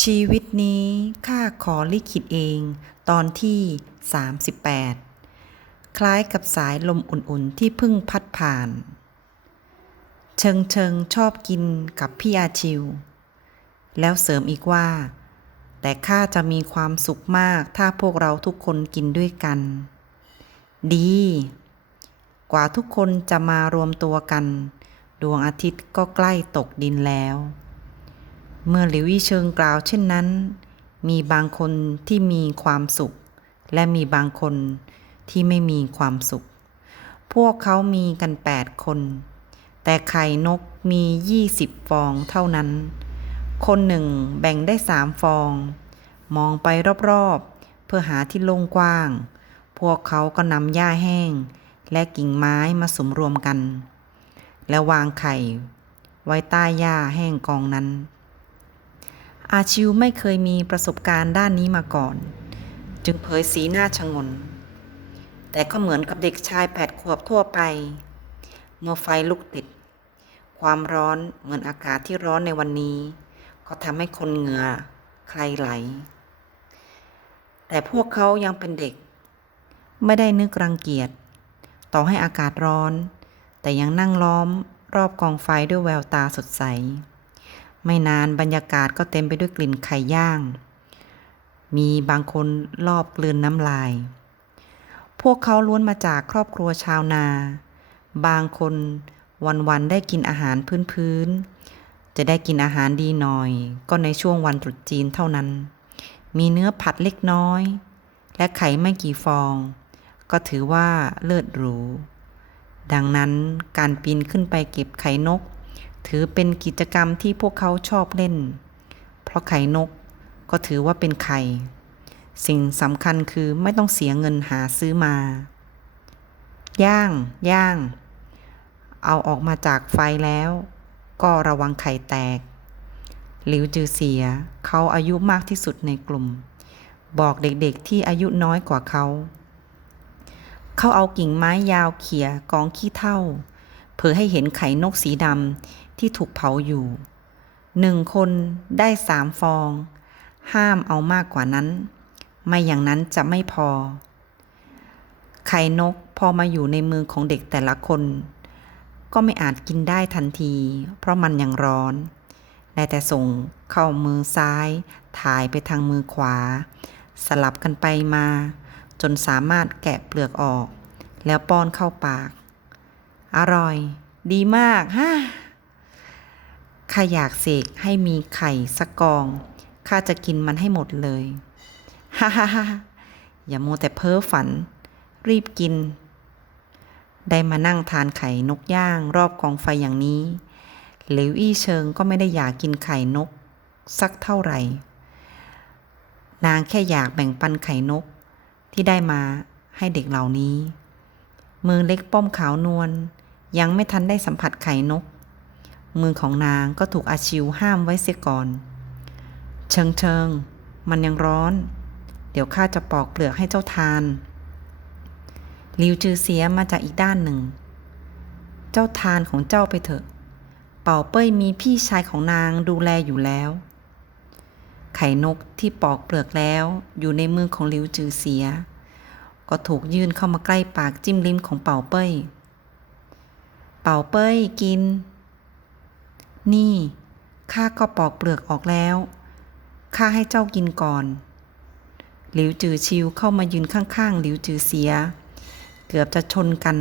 ชีวิตนี้ข้าขอลิขิตเอง ตอนที่ 38 คล้ายกับสายลมอุ่นๆ ที่เพิ่งพัดผ่าน เชิงเชิงชอบกินกับพี่อาชิว แล้วเสริมอีกว่า แต่ข้าจะมีความสุขมากถ้าพวกเราทุกคนกินด้วยกัน ดี กว่าทุกคนจะมารวมตัวกัน ดวงอาทิตย์ก็ใกล้ตกดินแล้ว เมื่อหลิวยี่เชิงกล่าวเช่นนั้น มีบางคนที่มีความสุข และมีบางคนที่ไม่มีความสุข พวกเขามีกันแปดคน แต่ไข่นกมียี่สิบฟองเท่านั้น คนหนึ่งแบ่งได้สามฟอง มองไปรอบๆ เพื่อหาที่โล่งกว้าง พวกเขาก็นำหญ้าแห้ง และกิ่งไม้มาสมรวมกัน แล้ววางไข่ ไว้ใต้หญ้าแห้งกองนั้น อาชิวไม่เคยมีประสบการณ์ด้านนี้มาก่อน จึงเผยสีหน้าชงน แต่ก็เหมือนกับเด็กชายแปดขวบทั่วไป เมื่อไฟลุกติด ความร้อนเหมือนอากาศที่ร้อนในวันนี้ ก็ทำให้คนเหงื่อใครไหล แต่พวกเขายังเป็นเด็ก ไม่ได้นึกรังเกียจ ต่อให้อากาศร้อน แต่ยังนั่งล้อมรอบกองไฟด้วยแววตาสดใส ไม่นานบรรยากาศก็เต็มไปด้วยกลิ่นไข่ย่าง มีบางคนรอบกลืนน้ำลาย พวกเขาล้วนมาจากครอบครัวชาวนา บางคนวันๆได้กินอาหารพื้นๆ จะได้กินอาหารดีหน่อย ก็ในช่วงวันตรุษจีนเท่านั้น มีเนื้อผัดเล็กน้อย และไข่ไม่กี่ฟอง ก็ถือว่าเลิศหรู ดังนั้นการปีนขึ้นไปเก็บไข่นก ถือเป็นกิจกรรมที่พวกเขาชอบเล่น เพราะไข่นกก็ถือว่าเป็นไข่ สิ่งสำคัญคือไม่ต้องเสียเงินหาซื้อมา ย่าง ย่าง เอาออกมาจากไฟแล้ว ก็ระวังไข่แตก หลิวจือเสียเขาอายุมากที่สุดในกลุ่ม บอกเด็กๆที่อายุน้อยกว่าเขา เขาเอากิ่งไม้ยาวเขี่ยกองขี้เท่า เพื่อให้เห็นไข่นกสีดำที่ถูกเผาอยู่หนึ่งคนได้สามฟอง ห้ามเอามากกว่านั้น ไม่อย่างนั้นจะไม่พอ ไข่นกพอมาอยู่ในมือของเด็กแต่ละคน ก็ไม่อาจกินได้ทันที เพราะมันยังร้อนได้แต่ส่งเข้ามือซ้าย ถ่ายไปทางมือขวา สลับกันไปมา จนสามารถแกะเปลือกออก แล้วป้อนเข้าปาก อร่อย ดีมากฮ่าข้าอยากเสกให้มีไข่สักกอง ข้าจะกินมันให้หมดเลย ฮ่าฮ่าฮ่าอย่าโมวแต่เพ้อฝัน รีบกิน ได้มานั่งทานไข่นกย่างรอบกองไฟอย่างนี้ เหลวอี้เชิงก็ไม่ได้อยากกินไข่นก สักเท่าไหร่ นางแค่อยากแบ่งปันไข่นกที่ได้มาให้เด็กเหล่านี้ มือเล็กป้อมขาวนวล ยังไม่ทันได้สัมผัสไข่นก มือของนางก็ถูกอาชิวห้ามไว้เสียก่อน เชิงเชิง มันยังร้อน เดี๋ยวข้าจะปอกเปลือกให้เจ้าทานลิวจือเสียมาจากอีกด้านหนึ่ง เจ้าทานของเจ้าไปเถอะ เป่าเป้ยมีพี่ชายของนางดูแลอยู่แล้ว ไข่นกที่ปอกเปลือกแล้วอยู่ในมือของลิวจือเสีย ก็ถูกยื่นเข้ามาใกล้ปากจิ้มลิ้มของเป่าเป้ย เป่าเป้ยกิน นี่ข้าก็ปอกเปลือกออกแล้วข้าให้เจ้ากินก่อน หลิวจือชิวเข้ามายืนข้างๆ หลิวจือเสีย เกือบจะชนกัน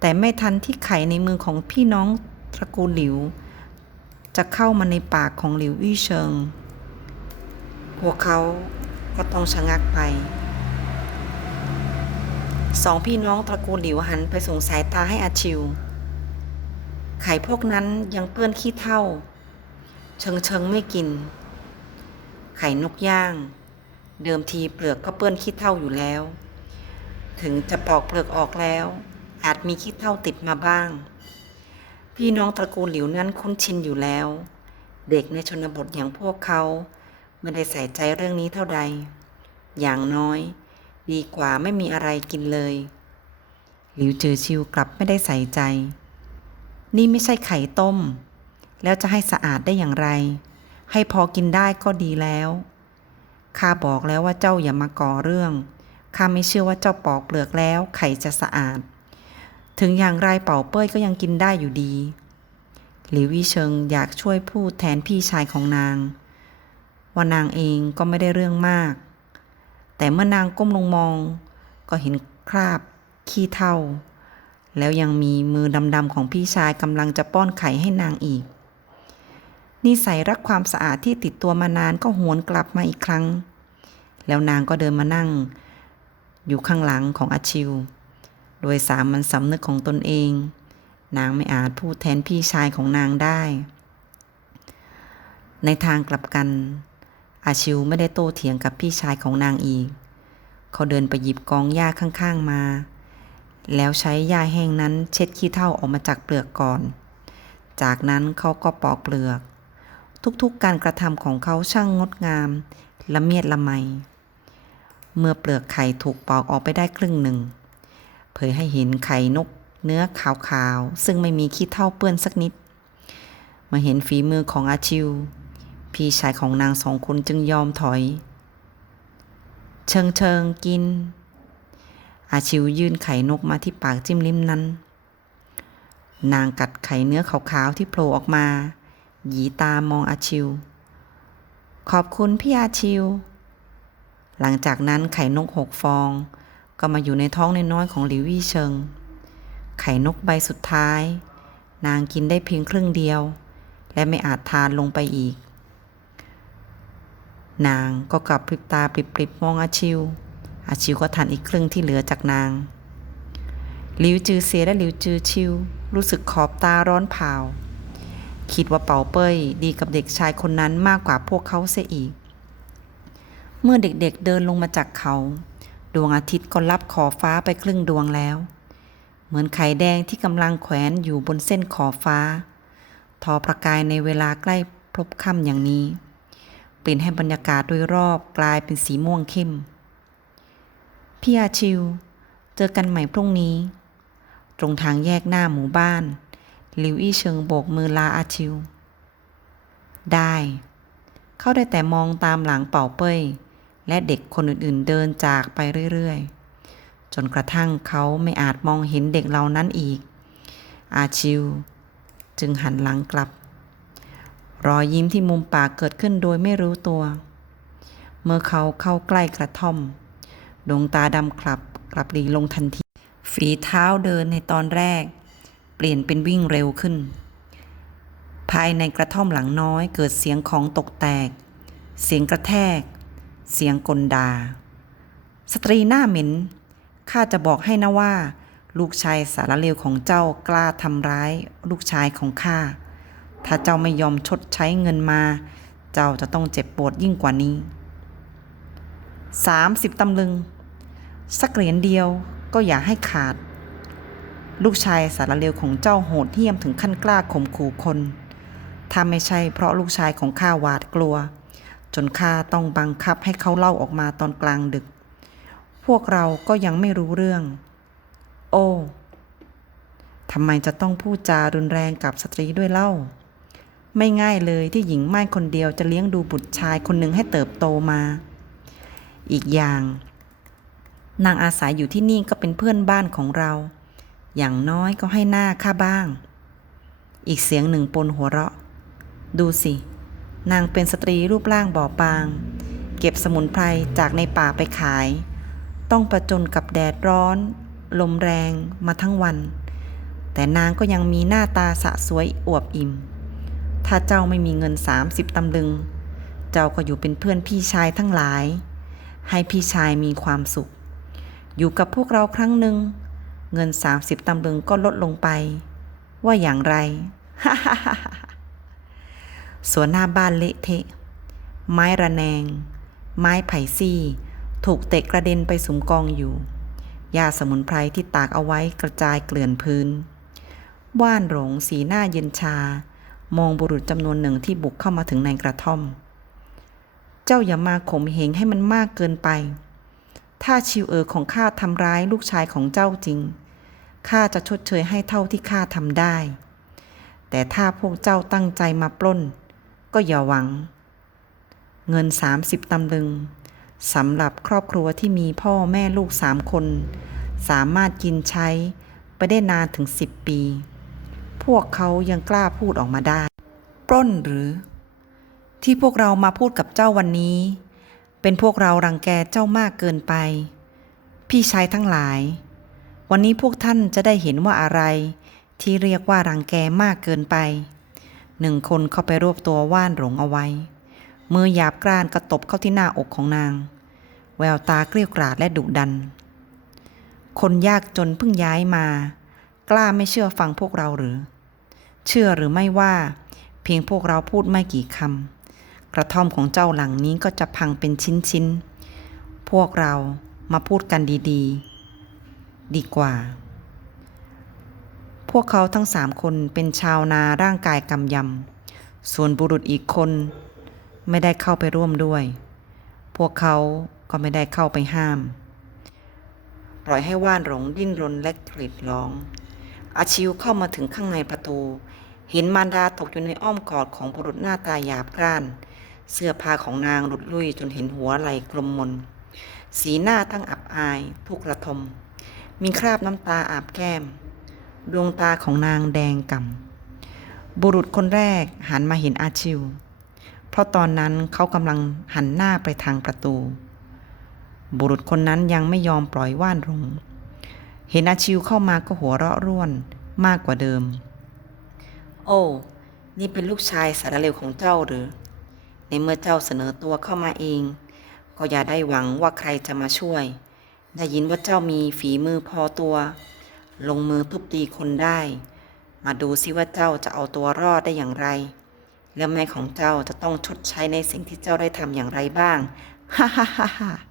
แต่ไม่ทันที่ไข่ในมือของพี่น้องตระกูลหลิว จะเข้ามาในปากของหลิวอี้เชิง พวกเขาก็ต้องชะงักไป สองพี่น้องตระกูลหลิวหันไปส่งสายตาให้อาชิว ไข่พวกนั้นยังเปื้อนขี้เท่า เชิงเชิงไม่กิน ไข่นกย่าง เดิมทีเปลือกก็เปื้อนขี้เท่าอยู่แล้ว ถึงจะปอกเปลือกออกแล้ว อาจมีขี้เท่าติดมาบ้าง พี่น้องตระกูลหลิวนั้นคุ้นชินอยู่แล้ว เด็กในชนบทอย่างพวกเขาไม่ได้ใส่ใจเรื่องนี้เท่าใด อย่างน้อย ดีกว่าไม่มีอะไรกินเลย หลิวเจือชิวกลับไม่ได้ใส่ใจ นี่ไม่ใช่ไข่ต้ม แล้วจะให้สะอาดได้อย่างไร ให้พอกินได้ก็ดีแล้ว ข้าบอกแล้วว่าเจ้าอย่ามาก่อเรื่อง ข้าไม่เชื่อว่าเจ้าปอกเปลือกแล้ว ไข่จะสะอาด ถึงอย่างไรเป่าเป้ยก็ยังกินได้อยู่ดี หลิววิเชิงอยากช่วยพูดแทนพี่ชายของนาง ว่านางเองก็ไม่ได้เรื่องมาก แต่เมื่อนางก้มลงมอง ก็เห็นคราบขี้เท่า แล้วยังมีมือดำๆของพี่ชายกำลังจะป้อนไข่ให้นางอีก นิสัยรักความสะอาดที่ติดตัวมานานก็หวนกลับมาอีกครั้ง แล้วนางก็เดินมานั่ง อยู่ข้างหลังของอาชิว โดยสามัญสำนึกของตนเอง นางไม่อาจพูดแทนพี่ชายของนางได้ ในทางกลับกัน อาชิวไม่ได้โต้เถียงกับพี่ชายของนางอีก เขาเดินไปหยิบกองหญ้าข้าง ๆมา แล้วใช้หญ้าแห้งนั้นเช็ดขี้เถ้าออกมาจากเปลือกก่อน จากนั้นเขาก็ปอกเปลือก ทุกๆการกระทำของเขาช่างงดงาม ละเมียดละไม เมื่อเปลือกไข่ถูกปอกออกไปได้ครึ่งหนึ่ง เผยให้เห็นไข่นกเนื้อขาวๆ ซึ่งไม่มีขี้เถ้าเปื้อนสักนิดมื่อเห็นฝีมือของอาชิว พี่ชายของนางสองคนจึงยอมถอย เชิงเชิงกิน อาชิวยื่นไข่นกมาที่ปากจิ้มลิ้มนั้น นางกัดไข่เนื้อขาวๆที่โผล่ออกมา หยีตามองอาชิว ขอบคุณพี่อาชิว หลังจากนั้นไข่นกหกฟอง ก็มาอยู่ในท้องน้อยๆของหลิววี่เชิง ไข่นกใบสุดท้าย นางกินได้เพียงครึ่งเดียว และไม่อาจทานลงไปอีก นางก็กลับพริบตาปริบๆมองอาชิว อาชิวก็ทานอีกครึ่งที่เหลือจากนาง หลิวจือเสียและหลิวจือชิว รู้สึกขอบตาร้อนเผาคิดว่าเป่าเป้ยดีกับเด็กชายคนนั้นมากกว่าพวกเขาเสียอีก เมื่อเด็กๆเเดินลงมาจากเขา ดวงอาทิตย์ก็รับขอบฟ้าไปครึ่งดวงแล้ว เหมือนไข่แดงที่กำลังแขวนอยู่บนเส้นขอบฟ้า ทอประกายในเวลาใกล้พลบค่ำอย่างนี้ เปลี่ยนให้บรรยากาศโดยรอบกลายเป็นสีม่วงเข้ม พี่อาชิว เจอกันใหม่พรุ่งนี้ ตรงทางแยกหน้าหมู่บ้าน ลิวอี้เชิงโบกมือลาอาชิว ได้ เขาได้แต่มองตามหลังเป่าเป้ย และเด็กคนอื่นๆเดินจากไปเรื่อยๆ จนกระทั่งเขาไม่อาจมองเห็นเด็กเหล่านั้นอีก อาชิว จึงหันหลังกลับ รอยยิ้มที่มุมปากเกิดขึ้นโดยไม่รู้ตัว เมื่อเขาเข้าใกล้กระท่อม ดวงตาดำคลับกลับหลีลงทันที ฝีเท้าเดินในตอนแรก เปลี่ยนเป็นวิ่งเร็วขึ้น ภายในกระท่อมหลังน้อยเกิดเสียงของตกแตก เสียงกระแทก เสียงกลดา สตรีหน้าเหม็นข้าจะบอกให้นะว่า ลูกชายสารเลวของเจ้ากล้าทำร้าย ลูกชายของข้าถ้าเจ้าไม่ยอมชดใช้เงินมา เจ้าจะต้องเจ็บปวดยิ่งกว่านี้สามสิบตำลึง สักเหรียญเดียวก็อย่าให้ขาด ลูกชายสารเลวของเจ้าโหดเหี้ยมถึงขั้นกล้าข่มขู่คนถ้าไม่ใช่เพราะลูกชายของข้าหวาดกลัว จนข้าต้องบังคับให้เขาเล่าออกมาตอนกลางดึก พวกเราก็ยังไม่รู้เรื่อง โอ้ทำไมจะต้องพูดจารุนแรงกับสตรีด้วยเล่า ไม่ง่ายเลยที่หญิงไม้คนเดียวจะเลี้ยงดูบุตรชายคนหนึ่งให้เติบโตมา อีกอย่าง นางอาศัยอยู่ที่นี่ก็เป็นเพื่อนบ้านของเรา อย่างน้อยก็ให้หน้าข้าบ้าง อีกเสียงหนึ่งปนหัวเราะ ดูสิ นางเป็นสตรีรูปร่างบอบบาง เก็บสมุนไพรจากในป่าไปขาย ต้องประจนกับแดดร้อน ลมแรงมาทั้งวัน แต่นางก็ยังมีหน้าตาสะสวยอวบอิ่ม ถ้าเจ้าไม่มีเงิน 30ตำลึง เจ้าก็อยู่เป็นเพื่อนพี่ชายทั้งหลาย ให้พี่ชายมีความสุข อยู่กับพวกเราครั้งหนึ่ง เงิน 30ตำลึงก็ลดลงไป ว่าอย่างไร สวนหน้าบ้านเละเทะ ไม้ระแนง ไม้ไผ่ซี่ ถูกเตะกระเด็นไปสุมกองอยู่หญ้าสมุนไพรที่ตากเอาไว้กระจายเกลื่อนพื้น ว่านหลงสีหน้าเย็นชา มองบุรุษจำนวนหนึ่งที่บุกเข้ามาถึงในกระท่อม เจ้าอย่ามาข่มเหงให้มันมากเกินไป ถ้าชิวเออของข้าทำร้ายลูกชายของเจ้าจริง ข้าจะชดเชยให้เท่าที่ข้าทำได้ แต่ถ้าพวกเจ้าตั้งใจมาปล้น ก็อย่าหวัง เงิน 30ตำลึงสำหรับครอบครัวที่มีพ่อแม่ลูกสามคน สามารถกินใช้ไปได้นานถึง10ปี พวกเขายังกล้าพูดออกมาได้ ปล้นหรือ ที่พวกเรามาพูดกับเจ้าวันนี้ เป็นพวกเรารังแกเจ้ามากเกินไป พี่ชายทั้งหลาย วันนี้พวกท่านจะได้เห็นว่าอะไร ที่เรียกว่ารังแกมากเกินไป หนึ่งคนเข้าไปรวบตัวว่านหลงเอาไว้ มือหยาบกร้านกระตบเข้าที่หน้าอกของนาง แววตาเกลี้ยวกราดและดุดัน คนยากจนเพิ่งย้ายมา กล้าไม่เชื่อฟังพวกเราหรือ เชื่อหรือไม่ว่า เพียงพวกเราพูดไม่กี่คำ กระท่อมของเจ้าหลังนี้ก็จะพังเป็นชิ้นๆ พวกเรามาพูดกันดี ๆ ดีกว่า พวกเขาทั้งสามคนเป็นชาวนาร่างกายกำยำ ส่วนบุรุษอีกคนไม่ได้เข้าไปร่วมด้วย พวกเขาก็ไม่ได้เข้าไปห้าม ปล่อยให้ว่านหลงดิ้นรนและกรีดร้อง อาชิวเข้ามาถึงข้างในประตู เห็นมารดาตกอยู่ในอ้อมกอดของบุรุษหน้าตาหยาบกร้าน เสื้อผ้าของนางหลุดลุ่ยจนเห็นหัวไหล่กลมมน สีหน้าทั้งอับอาย ทุกข์ระทม มีคราบน้ำตาอาบแก้ม ดวงตาของนางแดงก่ำบุรุษคนแรกหันมาเห็นอาชิว เพราะตอนนั้นเขากำลังหันหน้าไปทางประตู บุรุษคนนั้นยังไม่ยอมปล่อยว่านลงเห็นอาชิวเข้ามาก็หัวเราะร่วนมากกว่าเดิม โอ้ นี่เป็นลูกชายสารเลวของเจ้าหรือ ในเมื่อเจ้าเสนอตัวเข้ามาเอง ก็อย่าได้หวังว่าใครจะมาช่วย ได้ยินว่าเจ้ามีฝีมือพอตัว ลงมือทุบตีคนได้ มาดูซิว่าเจ้าจะเอาตัวรอดได้อย่างไร และแม่ของเจ้าจะต้องชดใช้ในสิ่งที่เจ้าได้ทำอย่างไรบ้าง ฮ่าฮ่าฮ่า